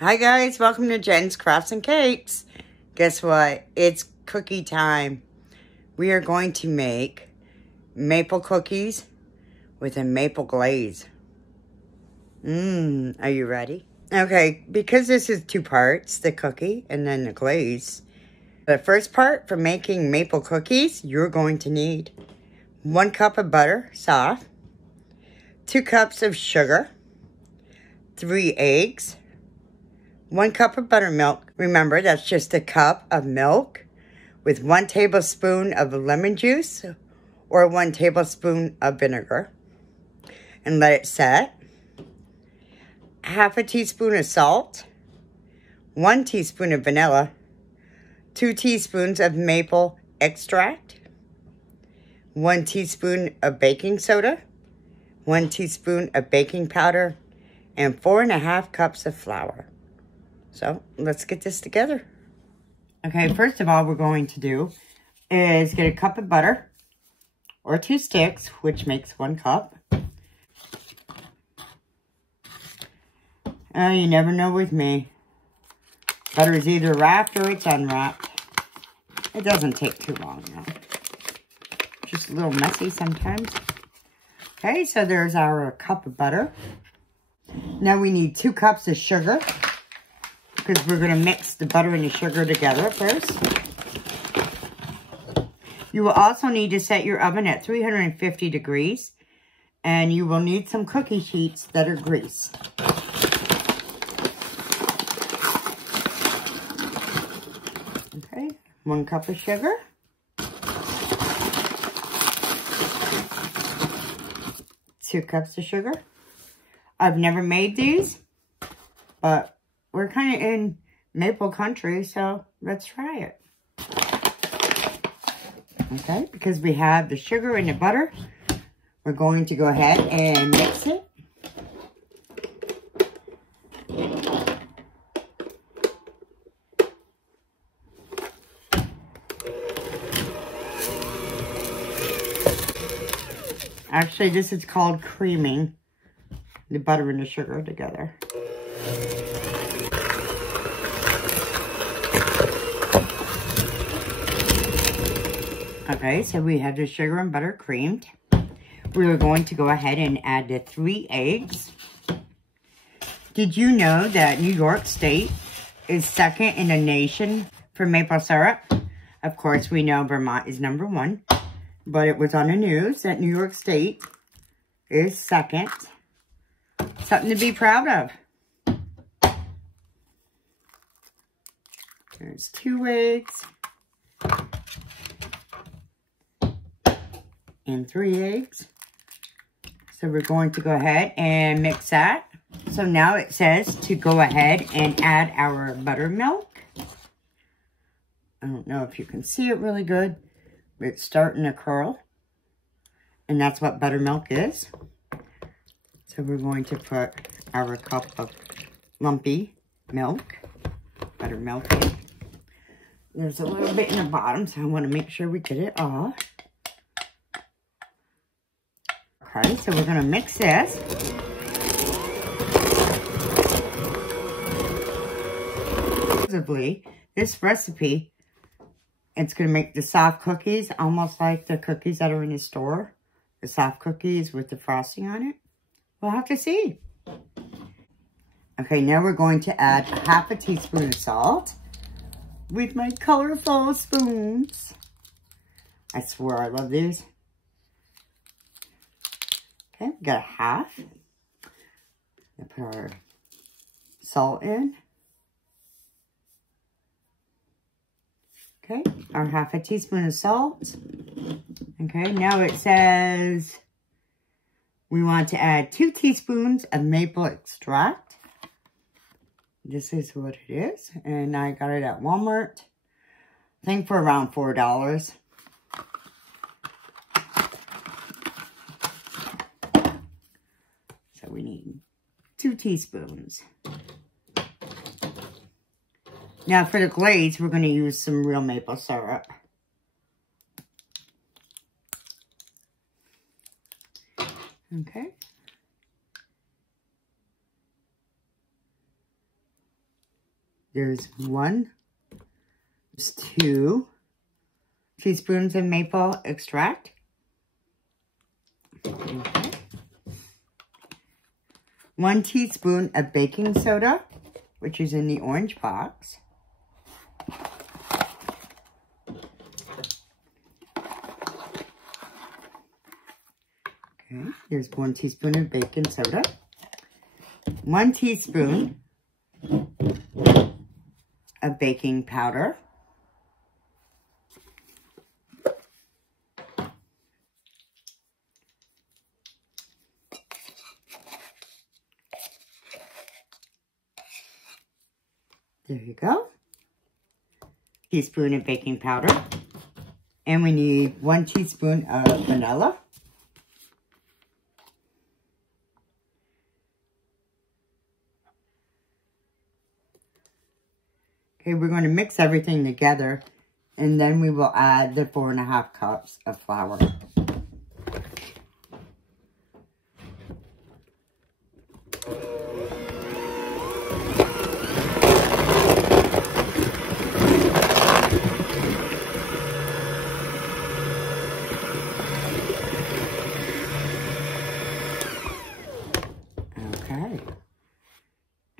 Hi guys, welcome to Jen's Crafts and Cakes. Guess what? It's cookie time. We are going to make maple cookies with a maple glaze. Are you ready? Okay, because this is two parts, the cookie and then the glaze. The first part for making maple cookies, you're going to need 1 cup of butter, soft, 2 cups of sugar, 3 eggs, 1 cup of buttermilk. Remember, that's just a cup of milk with 1 tablespoon of lemon juice or 1 tablespoon of vinegar. And let it set. Half a teaspoon of salt, 1 teaspoon of vanilla, 2 teaspoons of maple extract, 1 teaspoon of baking soda, 1 teaspoon of baking powder, and 4½ cups of flour. So let's get this together. Okay, first of all, we're going to do is get a cup of butter or 2 sticks, which makes 1 cup. You never know with me. Butter is either wrapped or it's unwrapped. It doesn't take too long, though. Just a little messy sometimes. Okay, so there's our cup of butter. Now we need 2 cups of sugar, because we're going to mix the butter and the sugar together first. You will also need to set your oven at 350 degrees. And you will need some cookie sheets that are grease. Okay, 1 cup of sugar. 2 cups of sugar. I've never made these, but we're kind of in maple country, so let's try it. Okay, because we have the sugar and the butter, we're going to go ahead and mix it. Actually, this is called creaming the butter and the sugar together. Okay, so we have the sugar and butter creamed. We're going to go ahead and add the 3 eggs. Did you know that New York State is second in the nation for maple syrup? Of course, we know Vermont is number 1. But it was on the news that New York State is second. Something to be proud of. There's 2 eggs. And 3 eggs. So we're going to go ahead and mix that. So now it says to go ahead and add our buttermilk. I don't know if you can see it really good. It's starting to curl. And that's what buttermilk is. So we're going to put our cup of lumpy milk, buttermilk in. There's a little bit in the bottom, so I want to make sure we get it off. Okay, so we're going to mix this. Supposedly, this recipe, it's going to make the soft cookies almost like the cookies that are in the store. The soft cookies with the frosting on it. We'll have to see. Okay, now we're going to add half a teaspoon of salt with my colorful spoons. I swear I love these. Okay, we got a half. We'll put our salt in. Okay, our half a teaspoon of salt. Okay, now it says we want to add 2 teaspoons of maple extract. This is what it is. And I got it at Walmart. I think for around $4. So we need 2 teaspoons. Now for the glaze, we're going to use some real maple syrup. Okay. There's 2 teaspoons of maple extract. Okay. 1 teaspoon of baking soda, which is in the orange box. Okay, there's 1 teaspoon of baking soda. 1 teaspoon of baking powder. There you go. Teaspoon of baking powder. And we need 1 teaspoon of vanilla. Okay, we're going to mix everything together, and then we will add the 4½ cups of flour.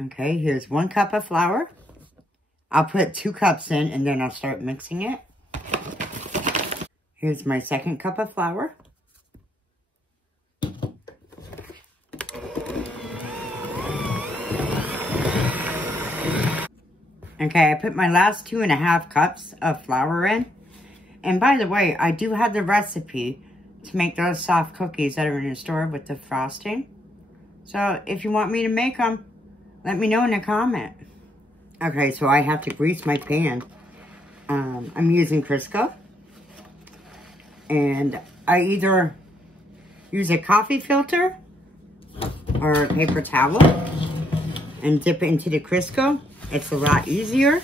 Okay, here's 1 cup of flour. I'll put 2 cups in and then I'll start mixing it. Here's my 2nd cup of flour. Okay, I put my last 2½ cups of flour in. And by the way, I do have the recipe to make those soft cookies that are in the store with the frosting. So if you want me to make them, let me know in a comment. Okay, so I have to grease my pan. I'm using Crisco. And I either use a coffee filter or a paper towel and dip it into the Crisco. It's a lot easier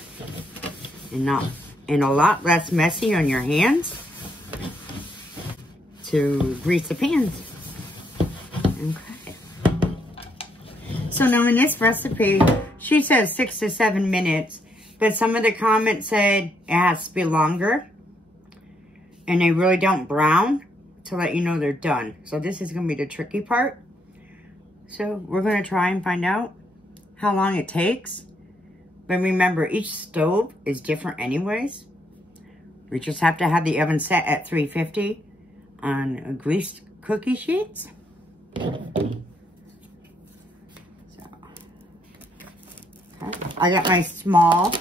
and a lot less messy on your hands to grease the pans. Okay. So now in this recipe, she says 6 to 7 minutes, but some of the comments said it has to be longer. And they really don't brown to let you know they're done. So this is going to be the tricky part. So we're going to try and find out how long it takes. But remember, each stove is different anyways. We just have to have the oven set at 350 on greased cookie sheets. I got my small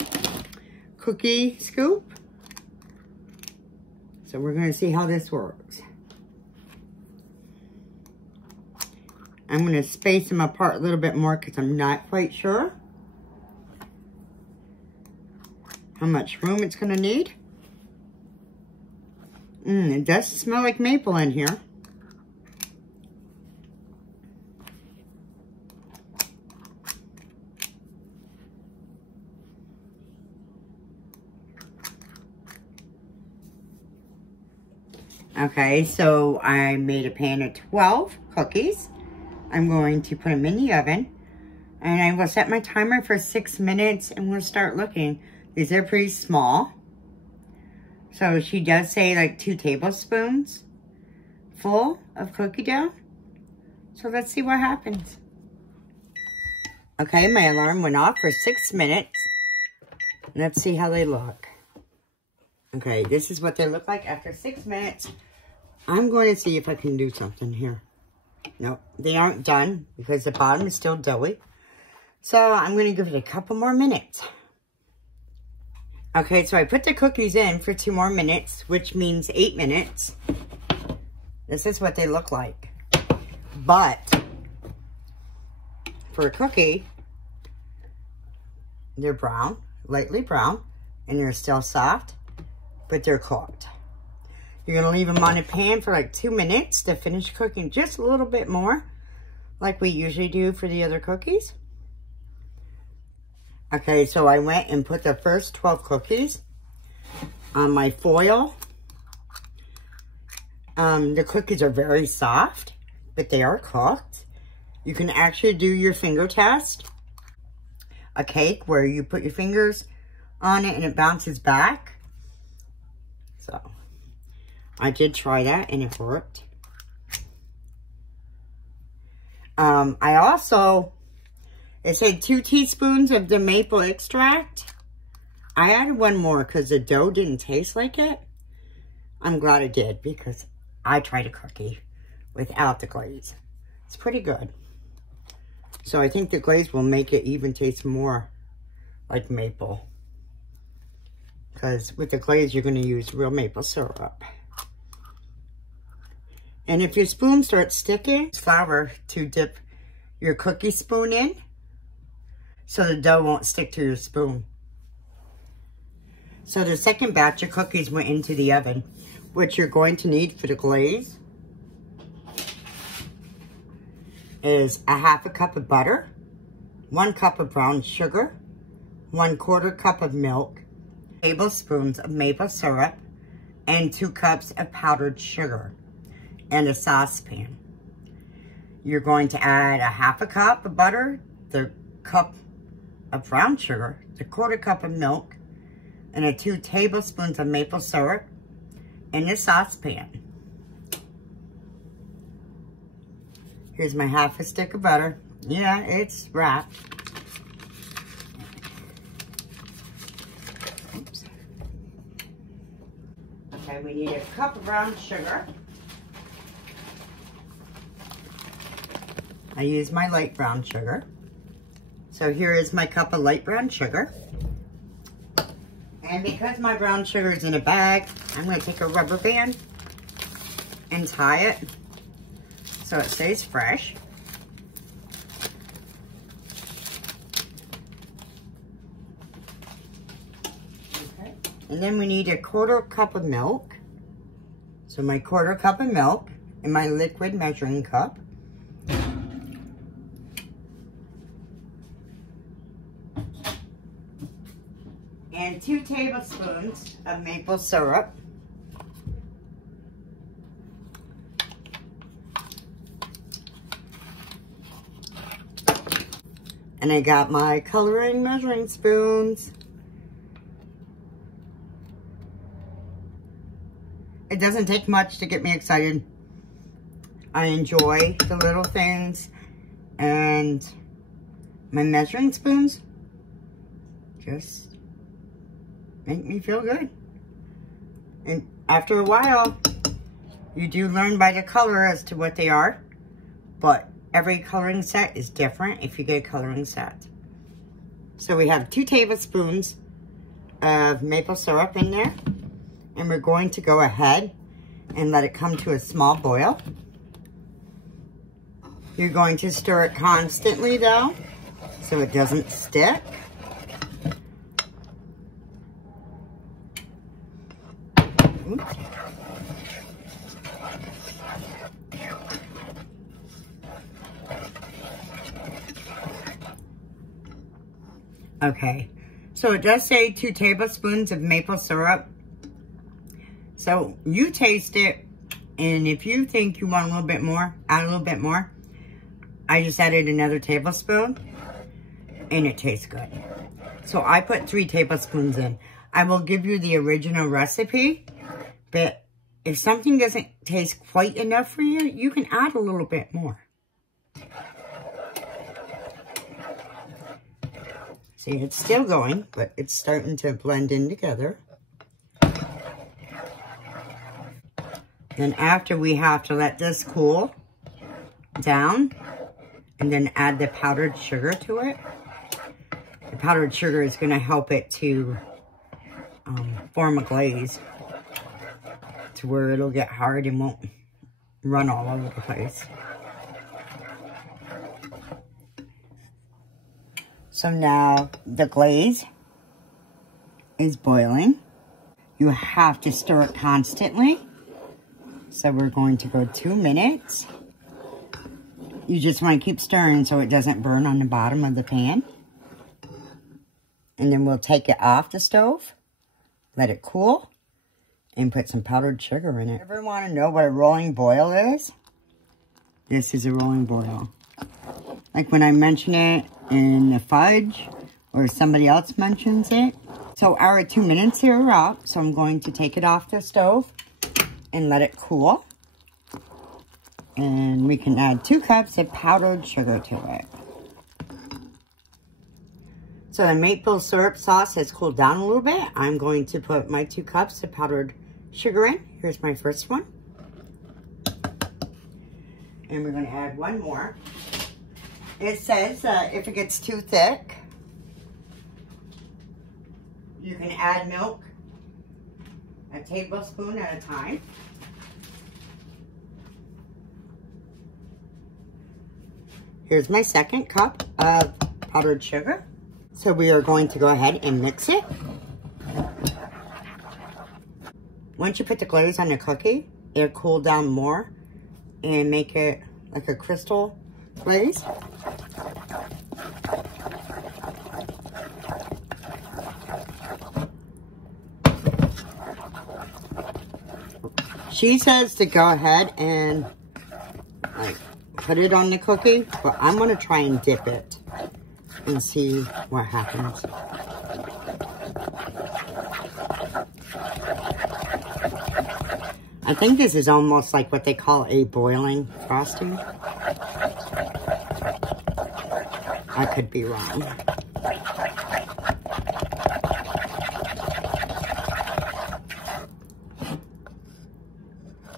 cookie scoop. So we're going to see how this works. I'm going to space them apart a little bit more because I'm not quite sure how much room it's going to need. It does smell like maple in here. Okay, so I made a pan of 12 cookies. I'm going to put them in the oven. And I will set my timer for 6 minutes and we'll start looking. These are pretty small. So she does say like 2 tablespoons full of cookie dough. So let's see what happens. Okay, my alarm went off for 6 minutes. Let's see how they look. Okay, this is what they look like after 6 minutes. I'm going to see if I can do something here. Nope, they aren't done because the bottom is still doughy. So I'm going to give it a couple more minutes. Okay, so I put the cookies in for 2 more minutes, which means 8 minutes. This is what they look like. But for a cookie, they're brown, lightly brown, and they're still soft. But they're cooked. You're going to leave them on a pan for like 2 minutes to finish cooking just a little bit more, like we usually do for the other cookies. Okay, so I went and put the first 12 cookies on my foil. The cookies are very soft, but they are cooked. You can actually do your finger test. a cake where you put your fingers on it and it bounces back. So I did try that and it worked. I also, it said 2 teaspoons of the maple extract. I added 1 more because the dough didn't taste like it. I'm glad it did because I tried a cookie without the glaze. It's pretty good. So I think the glaze will make it even taste more like maple. Because with the glaze, you're going to use real maple syrup. And if your spoon starts sticking, it's flour to dip your cookie spoon in so the dough won't stick to your spoon. So the second batch of cookies went into the oven. What you're going to need for the glaze is a 1/2 cup of butter, 1 cup of brown sugar, 1/4 cup of milk, tablespoons of maple syrup, and 2 cups of powdered sugar, and a saucepan. You're going to add a 1/2 cup of butter, the cup of brown sugar, the 1/4 cup of milk, and 2 tablespoons of maple syrup in the saucepan. Here's my 1/2 stick of butter. Yeah, it's wrapped. Oops. Okay, we need a cup of brown sugar. I use my light brown sugar. So here is my cup of light brown sugar. And because my brown sugar is in a bag, I'm going to take a rubber band and tie it so it stays fresh. Okay. And then we need a 1/4 cup of milk. So my 1/4 cup of milk in my liquid measuring cup. And 2 tablespoons of maple syrup. And I got my coloring measuring spoons. It doesn't take much to get me excited. I enjoy the little things, and my measuring spoons just make me feel good. And after a while, you do learn by the color as to what they are, but every coloring set is different if you get a coloring set. So we have 2 tablespoons of maple syrup in there, and we're going to go ahead and let it come to a small boil. You're going to stir it constantly though, so it doesn't stick. Oops. Okay, so it does say 2 tablespoons of maple syrup. So you taste it, and if you think you want a little bit more, add a little bit more. I just added another tablespoon, and it tastes good. So I put 3 tablespoons in. I will give you the original recipe, but if something doesn't taste quite enough for you, you can add a little bit more. See, it's still going, but it's starting to blend in together. Then after, we have to let this cool down and then add the powdered sugar to it. The powdered sugar is going to help it to form a glaze to where it'll get hard and won't run all over the place. So now the glaze is boiling. You have to stir it constantly. So we're going to go 2 minutes. You just want to keep stirring so it doesn't burn on the bottom of the pan. And then we'll take it off the stove, let it cool, and put some powdered sugar in it. Ever want to know what a rolling boil is? This is a rolling boil. Like when I mention it in the fudge or somebody else mentions it. So our 2 minutes here are up. So I'm going to take it off the stove and let it cool. And we can add 2 cups of powdered sugar to it. So the maple syrup sauce has cooled down a little bit. I'm going to put my 2 cups of powdered sugar in. Here's my first one. And we're going to add 1 more. It says if it gets too thick, you can add milk a tablespoon at a time. Here's my 2nd cup of powdered sugar. So we are going to go ahead and mix it. Once you put the glaze on the cookie, it'll cool down more and make it like a crystal glaze. She says to go ahead and like put it on the cookie, but I'm going to try and dip it and see what happens. I think this is almost like what they call a boiling frosting. I could be wrong.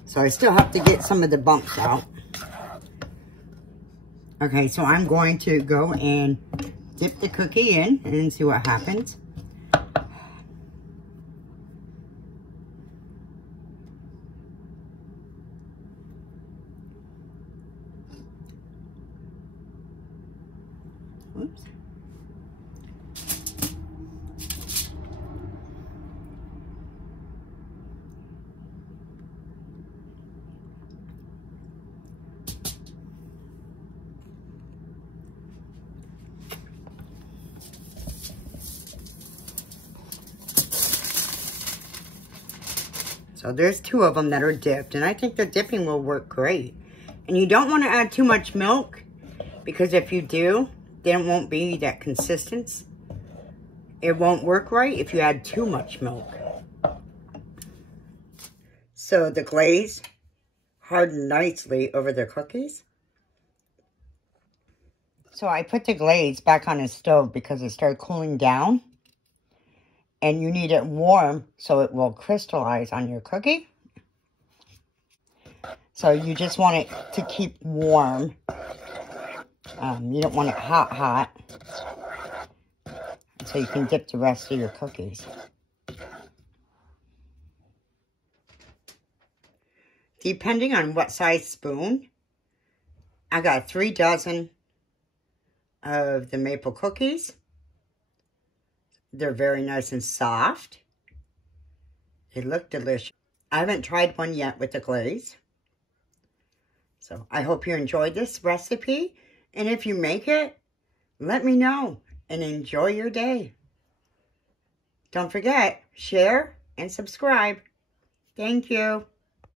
So I still have to get some of the bumps out. Okay, so I'm going to go and dip the cookie in and see what happens. Oops. So there's 2 of them that are dipped, and I think the dipping will work great. And you don't want to add too much milk, because if you do, then it won't be that consistency. It won't work right if you add too much milk. So the glaze hardened nicely over the cookies. So I put the glaze back on the stove because it started cooling down. And you need it warm so it will crystallize on your cookie. So you just want it to keep warm. You don't want it hot. So you can dip the rest of your cookies. Depending on what size spoon, I got 3 dozen of the maple cookies. They're very nice and soft. They look delicious. I haven't tried one yet with the glaze. So I hope you enjoyed this recipe. And if you make it, let me know and enjoy your day. Don't forget, share and subscribe. Thank you.